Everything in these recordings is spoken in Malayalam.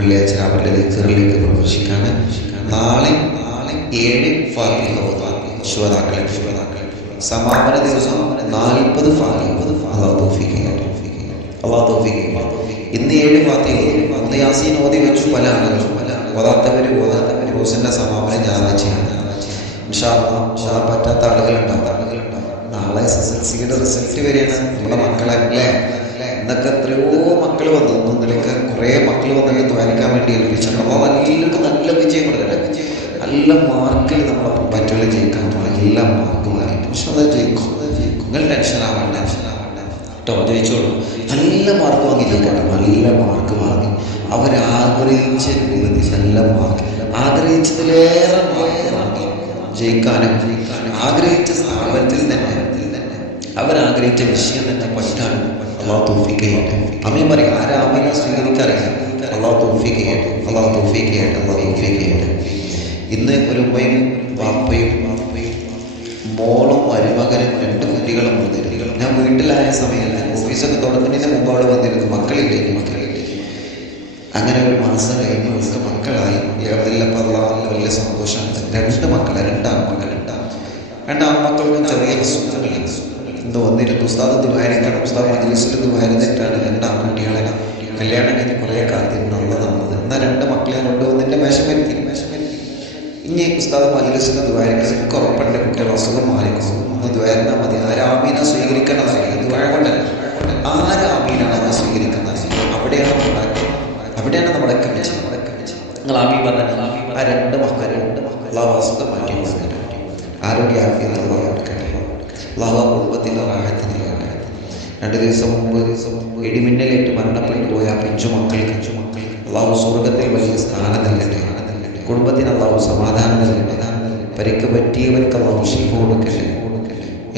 വെള്ളിയാഴ്ച അവരുടെ ലിഖറിലേക്ക് പ്രവേശിക്കാണ്. നാളെ 7 ഫാത്തിഹ ശുഹദാക്കളെ സമാപന ദിവസം 40 ഫാത്തിഹ. അല്ലാഹു തൗഫീഖ് ചെയ്യട്ടെ. ഇന്ന് 7 ഫാത്തിഹ, 1 യാസീൻ ഓതി വെച്ചു പല ആളുകളും. ഓതാത്തവര് കോഴ്സിന്റെ സമാപനം ഞായറാഴ്ചയാണ്. ഇൻഷാ അല്ലാഹ് ഓതാൻ പറ്റാത്ത ആളുകളുണ്ടാവും. നാളെ SSLCയുടെ റിസൾട്ട് വരികയാണ്. നമ്മുടെ മക്കളെ അല്ലേ, ഇന്നൊക്കെ എത്രയോ മക്കൾ വന്നു. ഇന്നലൊക്കെ കുറേ മക്കൾ വന്നിട്ട് ദ്വാരക്കാൻ വേണ്ടി ഏൽപ്പിച്ചിട്ടുണ്ട്. അപ്പോൾ എല്ലാവർക്കും നല്ല വിജയം കൊടുക്കട്ടെ. നല്ല മാർക്കിൽ നമ്മളെ പറ്റുള്ള ജയിക്കാൻ നല്ല മാർക്ക് മാറിയിട്ട് പക്ഷെ അത് ജയിക്കും. നിങ്ങൾ ടെൻഷൻ ആവണ്ട കേട്ടോ, ജയിച്ചോളൂ. നല്ല മാർക്ക് വാങ്ങി ജയിക്കട്ടെ. നല്ല മാർക്ക് വാങ്ങി അവരാഗ്രഹിച്ച രൂപത്തിൽ നല്ല മാർക്ക്, ആഗ്രഹിച്ചതിലേറെ മാർക്ക് വാങ്ങി ജയിക്കാനും ആഗ്രഹിച്ച സ്ഥാപനത്തിൽ തന്നെ അവരാഗ്രഹിച്ച വിഷയം തന്നെ പഠിക്കാനും അല്ലാഹു തൗഫീഖ് ചെയ്യട്ടെ. അമ്മയും പറയും ആരാമനെ സ്വീകരിക്കാറില്ല. അല്ലാഹു തൗഫീഖ് ചെയ്യട്ടെ. അല്ലാഹു തൗഫീഖ് ചെയ്യട്ടെ. അല്ലാഹു തൗഫീഖ് ചെയ്യട്ടെ. ഇന്ന് ഒരു ഉമ്മയും വാപ്പയും മോളും മരുമകനും 2 കുട്ടികളും വന്നിരുന്നു. ഞാൻ വീട്ടിലായ സമയത്ത് ഓഫീസൊക്കെ തുടങ്ങുന്നതിന് മുമ്പ് അവിടെ വന്നിരുന്നു. മക്കളിലേക്ക് അങ്ങനെ ഒരു മാസം കഴിഞ്ഞ് അവർക്ക് മക്കളായി. വലിയ സന്തോഷം. 2 മക്കളെ, 2 ആൺമക്കൾക്കും ചെറിയ അസുഖങ്ങൾ ഇന്ന് വന്നിരുന്നു. ഉസ്താദ് ദുആരിക്കണം, ഉസ്താദ് മജ്‌ലിസിൽ ദുആരിച്ചിട്ടാണ് 2 ആൺകുട്ടികളെ കല്യാണം കഴിഞ്ഞ് കുറേ കാത്തിരുന്നുള്ളതാണ്. എന്നാൽ 2 മക്കളെ കൊണ്ടുവന്നിൻ്റെ വിഷമെത്തി. ഇനി ഉസ്താദ് മജ്‌ലിസിൽ ദുആരിക്കണം, എനിക്ക് ഉറപ്പുണ്ട് കുട്ടികൾ അസുഖം മാറിക്കും. ഒന്ന് ദുആരിനാ മതി. ആരാമീനെ സ്വീകരിക്കണതറിയില്ല. ദുആ കൊണ്ടല്ല, ആരാമീനാണ് സ്വീകരിക്കുന്നത്. അവിടെയാണ് നമ്മുടെ കമ്മിച്ച്. നിങ്ങൾ ആമീൻ പറഞ്ഞാൽ ആ 2 മക്കൾ അല്ലാഹു അസുഖം മാറ്റി കൊടുക്കട്ടെ. ആരോഗ്യ ആഫിയത്ത് അല്ലാഹു കൊടുക്കട്ടെ. അല്ലാഹു കുടുംബത്തിൻ്റെ റാഹത്തിന് 2 ദിവസം മുമ്പ് ഇടിമിന്നലേറ്റ് മരണപ്പെട്ടു പോയ പിഞ്ചു മക്കൾക്ക് അല്ലാഹു സ്വർഗത്തിൽ വലിയ സ്ഥാനം നൽകട്ടെ. കുടുംബത്തിന് അല്ലാഹു സമാധാനം നൽകട്ടെ. പരിക്ക് പറ്റിയവർക്ക് അല്ലാഹു ശിഫ കൊടുക്കട്ടെ.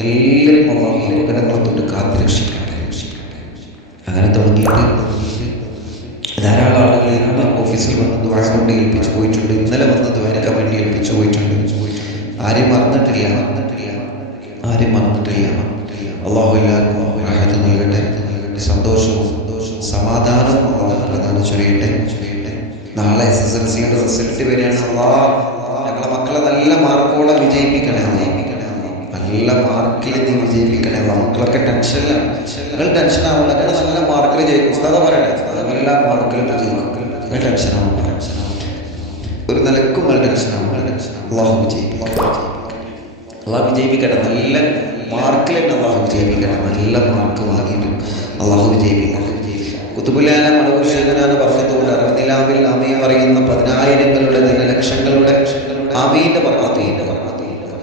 എല്ലാവരും അല്ലാഹു അപകടങ്ങളെ തൊട്ട് കാത്തുരക്ഷിക്കട്ടെ. അങ്ങനെ തുടങ്ങിയിട്ട് ധാരാളം ആളുകൾ ഇന്ന് ഓഫീസിൽ വന്ന് ദുആ കൊണ്ട് ഏൽപ്പിച്ചു പോയിട്ടുണ്ട്. ഇന്നലെ വന്ന് ദുആക്കാൻ വേണ്ടി ഏൽപ്പിച്ചു പോയിട്ടുണ്ട്. ആരും മറന്നിട്ടില്ല. അല്ലാഹു എല്ലാവർക്കും റാഹത്ത് നൽകട്ടെ. സന്തോഷവും സമാധാനവും അല്ലാഹു പ്രദാനം ചൊരിയട്ടെ. നാളെ SSLCയുടെ റിസൾട്ട് വരികയാണ്. അല്ലാഹ് ഞങ്ങളെ മക്കളെ നല്ല മാർക്കോടെ വിജയിപ്പിക്കണേ. നല്ല മാർക്കിൽ നീ വിജയിപ്പിക്കണേ. മക്കളൊക്കെ ടെൻഷനിലാണ്. നിങ്ങൾ ടെൻഷൻ ആവണ്ട. നല്ല മാർക്കിൽ ജയിക്കും. ഉസ്താദ് പറയണേ നല്ല മാർക്കിൽ ജയിക്കും. നിങ്ങൾ ടെൻഷൻ ആവണ്ട. ഒരു നിലക്കും നിങ്ങൾ ടെൻഷൻ ആവണ്ട. അല്ലാഹു വിജയിപ്പിക്കട്ടെ. നല്ല മാർക്കിൽ തന്നെ അല്ലാഹു വിജയിപ്പിക്കട്ടെ. നല്ല മാർക്ക് വാങ്ങിയിട്ടും അല്ലാഹു വിജയിപ്പിക്കട്ടെ. കുത്തുബുല്ലാന മടവൂശേഖനാണ് പറഞ്ഞതുകൊണ്ട് അറിവിലാവിൽ ആമീൻ പറയുന്ന 10,000ങ്ങളുടെ ലക്ഷങ്ങളുടെ ആമീന്റെ പറക്കത്തുണ്ട്.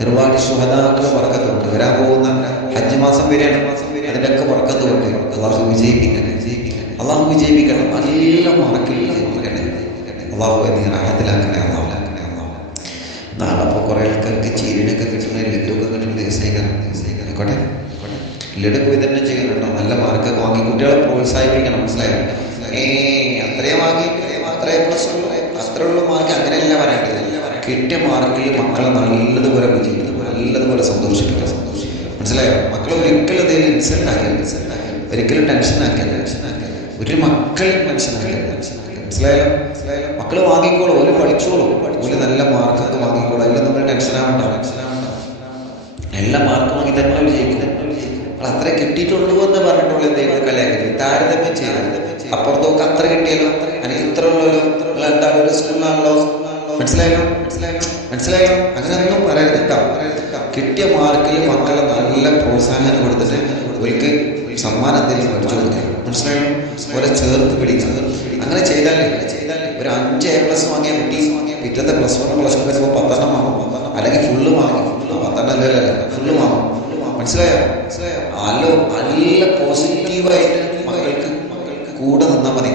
ഒരുപാട് ശുഹദാക്കൾ പറക്കത്തുണ്ട്. വരാൻ പോകുന്ന ഹജ്ജ് മാസം വരെയാണ്. അതിൻ്റെയൊക്കെ പറക്കത്തുണ്ട്. അല്ലാഹു വിജയിപ്പിക്കട്ടെ. അല്ലാഹു വിജയിപ്പിക്കട്ടെ. നല്ല മാർക്കിൽ വിജയിപ്പിക്കട്ടെ. അല്ലാഹു നീ റാഹത്തിലാക്കണേ. നാളെ അപ്പോൾ കുറേ ആൾക്കാർക്ക് ചീരിനൊക്കെ കിട്ടുന്ന ലഡുവൊക്കെ കിട്ടുന്ന ദിവസമായിക്കോട്ടെ. ലഡു പോയി തന്നെ ചെയ്യുന്നുണ്ടോ? നല്ല മാർക്കൊക്കെ വാങ്ങി കുട്ടികളെ പ്രോത്സാഹിപ്പിക്കണം. മനസ്സിലായോ? അത്രയും വാങ്ങി അത്രേ പ്ലസ് ഉള്ളൂ, അത്രേ ഉള്ളൂ മാർക്ക് അങ്ങനെയല്ല പറയേണ്ടത്. കിട്ടിയ മാർക്കിൽ മക്കളെ നല്ലതുപോലെ വിജയിക്കും, നല്ലതുപോലെ സന്തോഷിക്കുക. മനസ്സിലായോ? മക്കളെ ഒരിക്കലും അതിൽ ഇൻസൾട്ട് ആക്കരുത്, ഒരിക്കലും ടെൻഷൻ ആക്കരുത്. ഒരു മക്കളെ ടെൻഷൻ ആക്കരുത്. മനസ്സിലായോ? മക്കള് വാങ്ങിക്കോളൂ, ഒരു പഠിച്ചോളൂ, ഒരു നല്ല മാർക്കൊക്കെ വാങ്ങിക്കോളൂ. അതിൽ നമ്മൾ ടെൻഷൻ ആവണ്ട. എല്ലാ മാർക്കും വാങ്ങി തന്നെ വിജയിക്കും. അത്ര കിട്ടിയിട്ടുള്ളൂ എന്ന് പറഞ്ഞിട്ടുള്ള എന്തെങ്കിലും കളിയാക്കരുത്, താരതമ്യം ചെയ്യരുത്. അപ്പുറത്തൊക്കെ അത്ര കിട്ടിയല്ലോ, എനിക്ക് ഇത്ര ഉള്ളല്ലോ, എന്താണ് ഒരു സ്കൂളിലാണല്ലോ. മനസ്സിലായല്ലോ? അങ്ങനെ ഒന്നും പറയരുത് കേട്ടോ. കിട്ടിയ മാർക്കിൽ മക്കളെ നല്ല പ്രോത്സാഹനം കൊടുത്തിട്ട് ഒരിക്കൽ സമ്മാനത്തിൽ പഠിച്ചു കൊടുക്കുക. മനസ്സിലായോ? ഓരോ ചേർത്ത് പിടിക്കുക. അങ്ങനെ ചെയ്താലേ ഒരു 5 A+ വാങ്ങിയ കുട്ടി പിറ്റത്തെ +1 +2 വരുമ്പോൾ 10 വാങ്ങും, അല്ലെങ്കിൽ ഫുള്ള് വാങ്ങും. 10 അല്ലല്ലോ, ഫുള്ള് വാങ്ങും. മനസ്സിലായോ? നല്ല പോസിറ്റീവായിട്ട് മക്കൾക്ക് കൂടെ നിന്നാൽ മതി.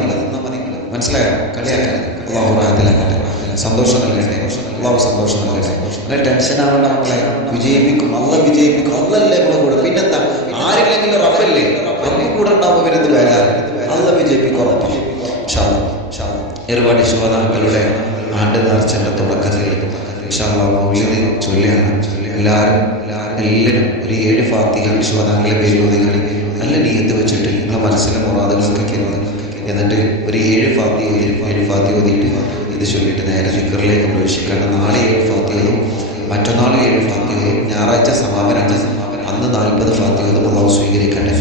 മനസ്സിലായോ? കളിയാക്കരുത്. അല്ലാഹു റാഹത്തിലാക്കട്ടെ, സന്തോഷം നൽകട്ടെ. അല്ലാഹു സന്തോഷം നൽകട്ടെ. അങ്ങനെ ടെൻഷൻ ആവേണ്ട. നമ്മളെ വിജയിപ്പിക്കും, അല്ലാഹു വിജയിപ്പിക്കും. അല്ലല്ലേ നമ്മളെ കൂടെ, പിന്നെന്താ? ആരില്ലെങ്കിലും റബ്ബല്ലേ, റബ്ബ് കൂടെ ഉണ്ടാവുമ്പോൾ വരുന്നത് വരാറ്. അല്ലാഹു വിജയിപ്പിക്കും, ഉറപ്പാണ്. ഒരുപാട് ശുഹദാക്കളുടെ ആണ്ട് നേർച്ചയുടെ തുടക്കത്തിൽ മൗലിദ് ചൊല്ലിയാണ്. എല്ലാവരും ഒരു 7 ഫാത്തിഹ ശുഹദാക്കളെ പേര് ഓതി നല്ല നിയ്യത്ത് വെച്ചിട്ട് നിങ്ങളുടെ മനസ്സിലെ മുറാദുകൾക്കൊക്കെ എന്നിട്ട് ഒരു 7 ഫാത്തിഹ ഓതിയിട്ട് ഇത് ചൊല്ലിയിട്ട് നേരെ ഫിക്റിലേക്ക് പ്രവേശിക്കണം. നാളെ 7 ഫാത്തിഹയും മറ്റന്നാൾ 7 ഫാത്തിഹയും ഞായറാഴ്ച സമാപനം. അന്ന് 40 ഫാത്തിഹയും അള്ളാഹു സ്വീകരിക്കട്ടെ.